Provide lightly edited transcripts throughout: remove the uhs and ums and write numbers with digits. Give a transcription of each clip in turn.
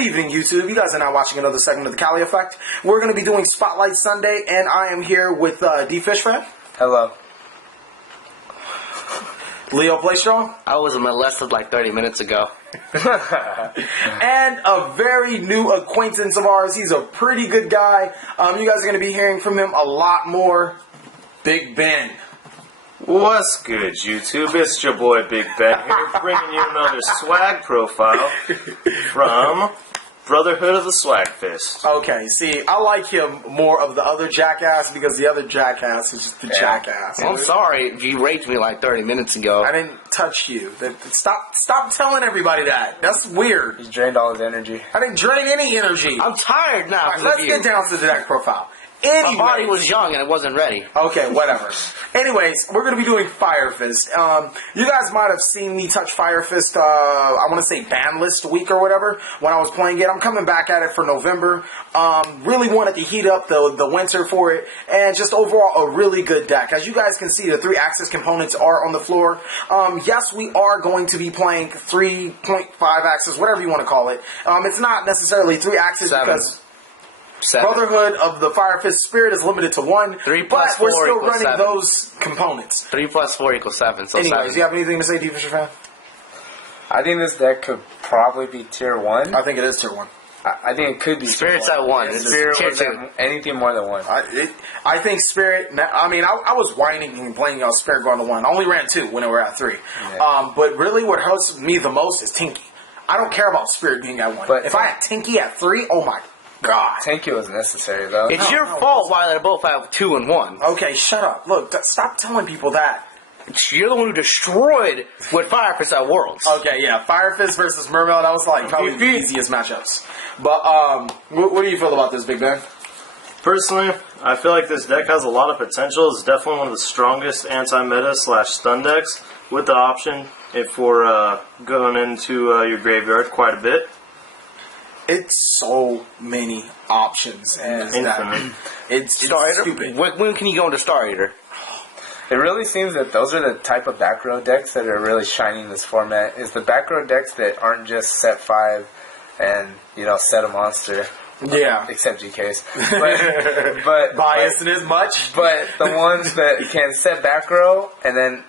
evening, YouTube. You guys are now watching another segment of the Cali Effect. We're going to be doing Spotlight Sunday, and I am here with D-Fishfan. Hello. Leo Playstrong. I was molested like 30 minutes ago. And a very new acquaintance of ours. He's a pretty good guy. You guys are going to be hearing from him a lot more. Big Ben. What's good, YouTube? It's your boy Big Ben here, bringing you another swag profile from Brotherhood of the Swag Fist. Okay, see, I like him more of the other jackass because the other jackass is just the jackass. I'm sorry if you raped me like 30 minutes ago. I didn't touch you. Stop telling everybody that. That's weird. He's drained all his energy. I didn't drain any energy. I'm tired now. Right, let's get down to the deck profile. Anyways, my body was young and it wasn't ready. Okay, whatever. Anyways, we're going to be doing Fire Fist. You guys might have seen me touch Fire Fist, I want to say ban list week or whatever, when I was playing it. I'm coming back at it for November. Really wanted to heat up the winter for it, and just overall a really good deck. As you guys can see, the 3-axis components are on the floor. Yes, we are going to be playing 3.5 axis, whatever you want to call it. It's not necessarily 3 axis because... 7. Brotherhood of the Fire Fist Spirit is limited to 1, 3 but plus we're 4 still equals running 7. those components. 3 plus 4 equals 7. So Anyways, 7. do you have anything to say, D-Fisher fan? I think this deck could probably be tier 1. I think it is tier 1. I think it could be Spirit's tier 1. at 1. It's tier 2. Anything more than 1. I think Spirit, I mean, I was whining and complaining about Spirit going to 1. I only ran 2 when we were at 3. Yeah. But really what hurts me the most is Tinky. I don't care about Spirit being at 1. But if I had Tinky at 3, oh my God. Tinky was necessary, though. It's your fault why they both have 2 and 1. Okay, shut up. Look, stop telling people that. You're the one who destroyed with Fire Fist at Worlds. Okay, yeah, Fire Fist versus Mermail, that was like probably the easiest matchups. But what do you feel about this, Big Ben? Personally, I feel like this deck has a lot of potential. It's definitely one of the strongest anti-meta / stun decks, with the option for going into your graveyard quite a bit. It's so many options, and it's stupid. When can you go into Star Eater? It really seems that those are the type of back row decks that are really shining this format. Is the back row decks that aren't just set 5 and, set a monster. Yeah. Except GKs. But biasing as much. But the ones that can set back row and then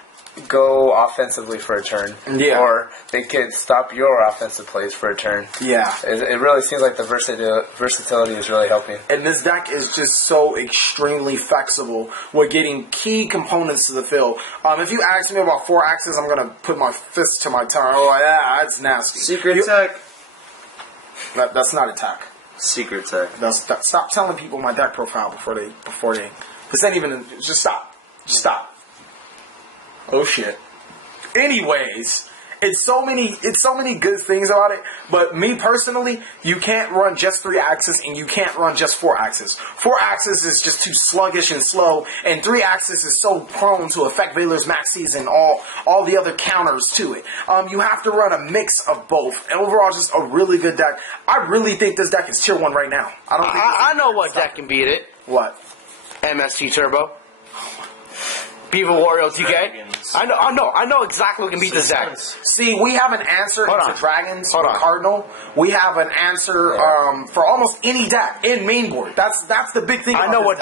go offensively for a turn. Yeah. Or they could stop your offensive plays for a turn. Yeah. It really seems like the versatility is really helping. And this deck is just so extremely flexible with getting key components to the field. If you ask me about 4 axes, I'm going to put my fist to my tongue. Oh, yeah, that's nasty. Secret tech. That's not attack. Secret tech. Stop telling people my deck profile before they. This ain't even. Just stop. Just stop. Oh shit. Anyways, it's so many good things about it. But me personally, you can't run just 3 axis and you can't run just 4 axis. 4 axis is just too sluggish and slow, and 3 axis is so prone to affect Valor's Maxis and all the other counters to it. You have to run a mix of both. And overall, just a really good deck. I really think this deck is tier 1 right now. I know what deck can beat it. What? MST Turbo. Beaver Wario TK. I know exactly what can beat this deck. See, we have an answer to Dragons or Cardinal. We have an answer for almost any deck in main board. That's the big thing. I know what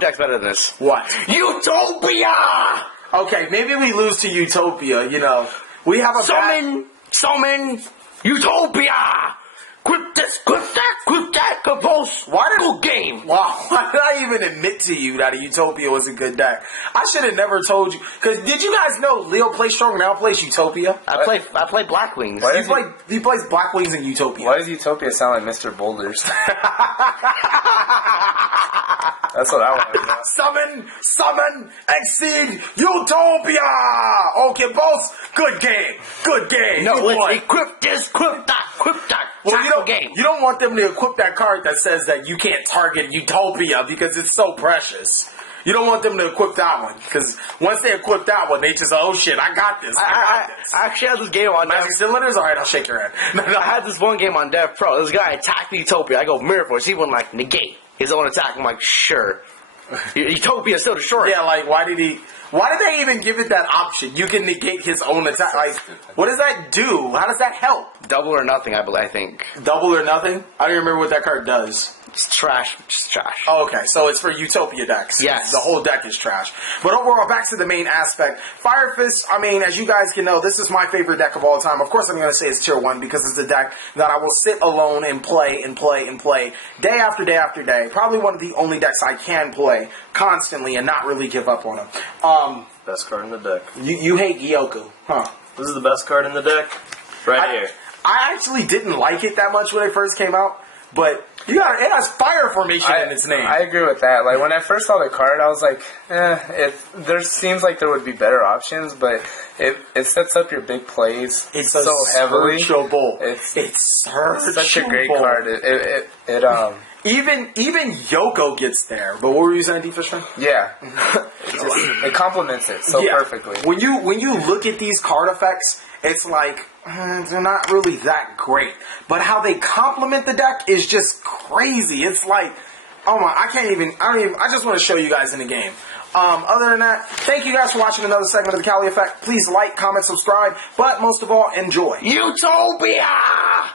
deck's better than this. What? Utopia! Okay, maybe we lose to Utopia, We have a Summon Utopia! Quit that, compose. Good game. Wow, why did I even admit to you that a Utopia was a good deck? I should have never told you. Because did you guys know Leo plays Strong now plays Utopia? I play Black Wings. He plays Black Wings and Utopia. Why does Utopia sound like Mr. Boulders? That's what I want to know. Summon, exceed, Utopia! Okay, boss, good game. No, let's equip this, equip that. Well, you don't want them to equip that card that says that you can't target Utopia because it's so precious. You don't want them to equip that one because once they equip that one, they just oh shit, I got this. I actually had this game on Magic Cylinders. All right, I'll shake your hand. I had this one game on Devpro. This guy attacked the Utopia. I go Mirror Force. He went like negate his own attack. I'm like sure. Utopia's still the short. Yeah, like why did they even give it that option? You can negate his own attack. Like, what does that do? How does that help? Double or nothing, I think. Double or nothing? I don't remember what that card does. It's trash. Just trash. Oh, okay, so it's for Utopia decks. Yes. The whole deck is trash. But overall, back to the main aspect. Fire Fist, I mean, as you guys can know, this is my favorite deck of all time. Of course, I'm going to say it's tier 1 because it's a deck that I will sit alone and play and play and play day after day after day. Probably one of the only decks I can play constantly and not really give up on them. Best card in the deck. You hate Gyokku, huh? This is the best card in the deck. Right here. I actually didn't like it that much when it first came out, but it has fire formation in its name. I agree with that. Like when I first saw the card, I was like, there seems like there would be better options, but it sets up your big plays It's so heavily. searchable. It's searchable. such a great card. Even Yoko gets there. But what were you saying, D. Fishman? Yeah, it complements it so perfectly. When you look at these card effects, it's like they're not really that great. But how they complement the deck is just crazy. It's like, oh my, I just want to show you guys in the game. Other than that, thank you guys for watching another segment of the Cali Effect. Please like, comment, subscribe, but most of all, enjoy. Utopia!